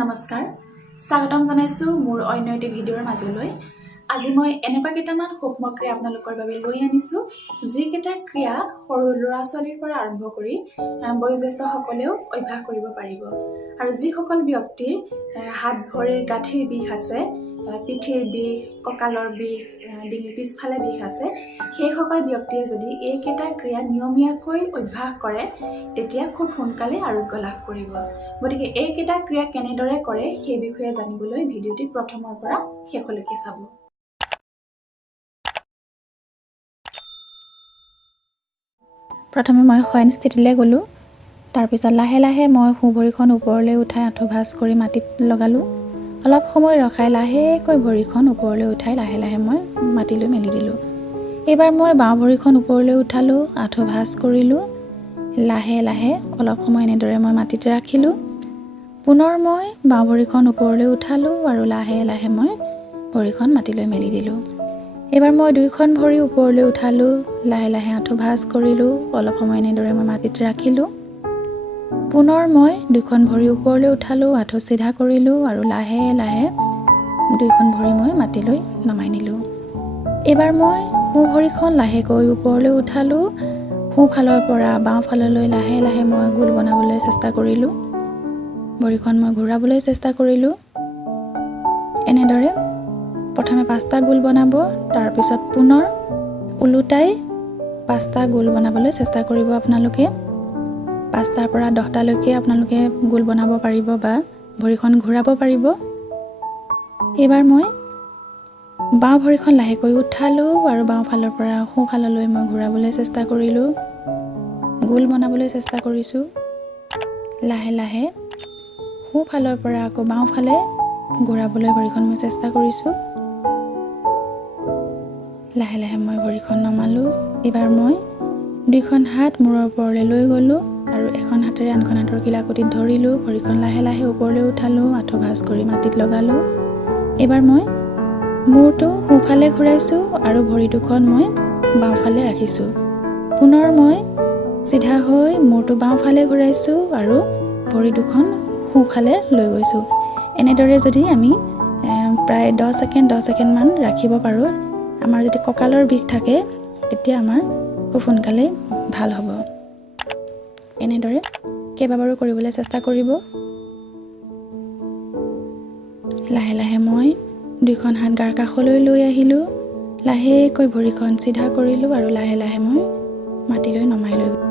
নমস্কাৰ স্বাগতম জনাইছো মোৰ অন্য এটি ভিডিঅ'ৰ মাজলৈ আজি মই এনেকুৱা কেইটামান সূক্ষ্ম ক্ৰিয়া আপোনালোকৰ বাবে লৈ আনিছো যি কেইটা ক্ৰিয়া সৰু ল'ৰা ছোৱালীৰ পৰা আৰম্ভ কৰি বয়োজ্যেষ্ঠ সকলেও অভ্যাস কৰিব পাৰিব আৰু যি সকল ব্যক্তিৰ হাত ভৰিৰ গাঁঠিৰ বিষ আছে পিঠিৰ বিষ কঁকালৰ বিষ ডিঙিৰ পিছফালে বিষ আছে সেই সকল ব্যক্তিয়ে যদি এই কেইটা ক্ৰিয়া নিয়মীয়াকৈ অভ্যাস কৰে তেতিয়া খুব সোনকালে আৰোগ্য লাভ কৰিব গতিকে এই কেইটা ক্ৰিয়া কেনেদৰে কৰে সেই বিষয়ে জানিবলৈ ভিডিঅ'টি প্ৰথমৰ পৰা শেষলৈকে চাব প্ৰথমে মই শয়ন স্থিতিলৈ গ'লোঁ তাৰ পিছত লাহে লাহে মই সোঁ ভৰিখন ওপৰলৈ উঠাই আঁঠু ভাঁজ কৰি মাটিত লগালোঁ অলপ সময় ৰখাই লাহেকৈ ভৰিখন ওপৰলৈ উঠাই লাহে লাহে মই মাটিলৈ মেলি দিলোঁ এবাৰ মই বাওঁ ভৰিখন ওপৰলৈ উঠালোঁ আঁঠু ভাঁজ কৰিলোঁ লাহে লাহে অলপ সময় এনেদৰে মই মাটিতে ৰাখিলোঁ পুনৰ মই বাওঁ ভৰিখন ওপৰলৈ উঠালোঁ আৰু লাহে লাহে মই ভৰিখন মাটিলৈ মেলি দিলোঁ এবাৰ মই দুইখন ভৰি ওপৰলৈ উঠালোঁ লাহে লাহে আঁঠু ভাঁজ কৰিলোঁ অলপ সময় এনেদৰে মই মাটিতে ৰাখিলোঁ পুনৰ মই দুইখন ভৰি ওপৰলৈ উঠালোঁ আঁঠু চিধা কৰিলোঁ আৰু লাহে লাহে দুইখন ভৰি মই মাটিলৈ নমাই নিলোঁ এবাৰ মই সোঁ ভৰিখন লাহেকৈ ওপৰলৈ উঠালোঁ সোঁফালৰ পৰা বাওঁফাললৈ লাহে লাহে মই গোল বনাবলৈ চেষ্টা কৰিলোঁ ভৰিখন মই ঘূৰাবলৈ চেষ্টা কৰিলোঁ এনেদৰে প্ৰথমে 5টা গোল বনাব তাৰপিছত পুনৰ ওলোটাই 5টা গোল বনাবলৈ চেষ্টা কৰিব আপোনালোকে 5টাৰ পৰা 10টালৈকে আপোনালোকে গোল বনাব পাৰিব বা ভৰিখন ঘূৰাব পাৰিব এবাৰ মই বাওঁ ভৰিখন লাহেকৈ উঠালোঁ আৰু বাওঁফালৰ পৰা সোঁফাললৈ মই ঘূৰাবলৈ চেষ্টা কৰিলোঁ গোল বনাবলৈ চেষ্টা কৰিছোঁ লাহে লাহে সোঁফালৰ পৰা আকৌ বাওঁফালে ঘূৰাবলৈ ভৰিখন মই চেষ্টা কৰিছোঁ লাহে লাহে মই ভৰিখন নমালোঁ এবাৰ মই দুইখন হাত মূৰৰ ওপৰলৈ লৈ গ'লোঁ আৰু এখন হাতেৰে আনখন হাতৰ কিলাকুটিত ধৰিলোঁ ভৰিখন লাহে লাহে ওপৰলৈ উঠালোঁ আঁঠু ভাঁজ কৰি মাটিত লগালোঁ এবাৰ মই মূৰটো সোঁফালে ঘূৰাইছোঁ আৰু ভৰি দুখন মই বাওঁফালে ৰাখিছোঁ পুনৰ মই চিধা হৈ মূৰটো বাওঁফালে ঘূৰাইছোঁ আৰু ভৰি দুখন সোঁফালে লৈ গৈছোঁ এনেদৰে যদি আমি প্ৰায় 10 ছেকেণ্ডমান ৰাখিব পাৰোঁ আমাৰ যদি কঁকালৰ বিষ থাকে তেতিয়া আমাৰ খুব সোনকালে ভাল হ'ব এনেদৰে কেইবাবাৰো কৰিবলৈ চেষ্টা কৰিব লাহে লাহে মই দুইখন হাত গাৰ কাষলৈ লৈ আহিলোঁ লাহেকৈ ভৰিখন চিধা কৰিলোঁ আৰু লাহে লাহে মই মাটিলৈ নমাই লৈ গ'লোঁ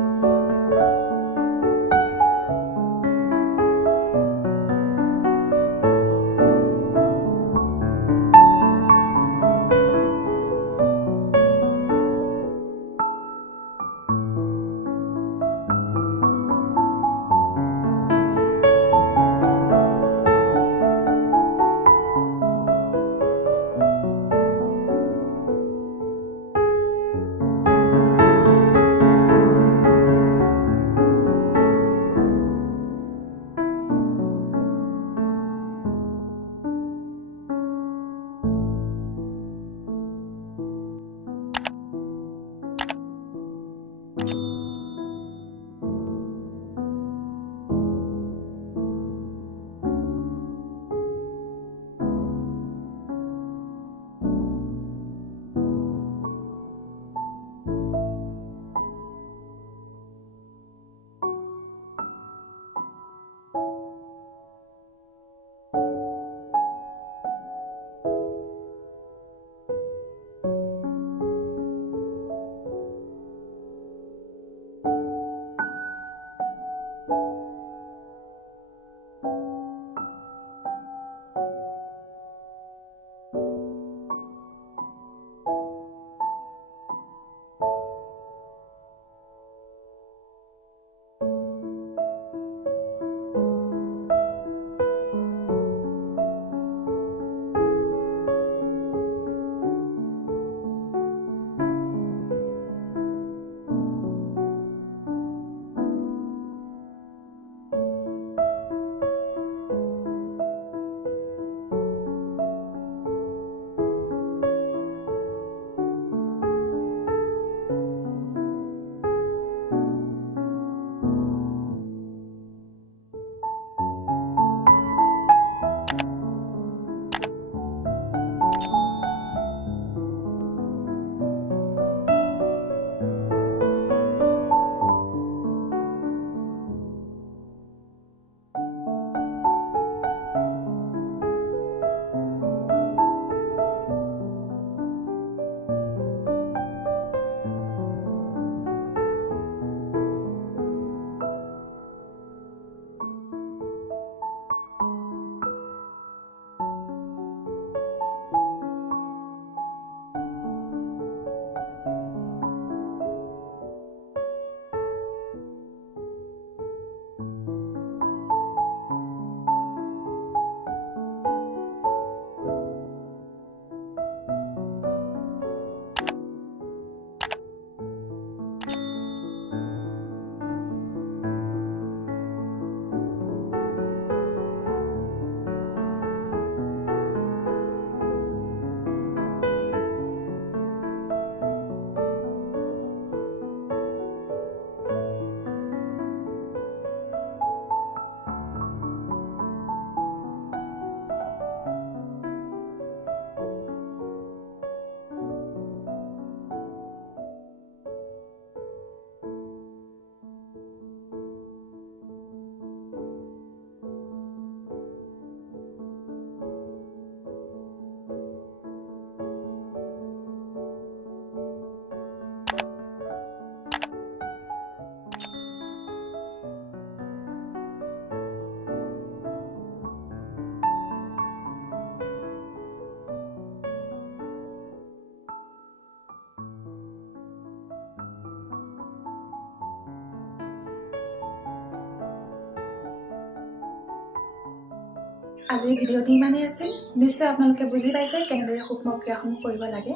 আজিৰ ভিডিঅ'টি ইমানেই আছিল। নিশ্চয় আপোনালোকে বুজি পাইছে কেনেদৰে সূক্ষ্ম ক্ৰিয়াসমূহ কৰিব লাগে।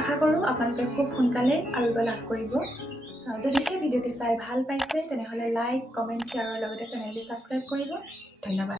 আশা কৰোঁ আপোনালোকে খুব সোনকালে আৰোগ্য লাভ কৰিব। যদি সেই ভিডিঅ'টি চাই ভাল পাইছে তেনেহ'লে লাইক, কমেণ্ট, শ্বেয়াৰৰ লগতে চেনেলটি ছাবস্ক্ৰাইব কৰিব। ধন্যবাদ।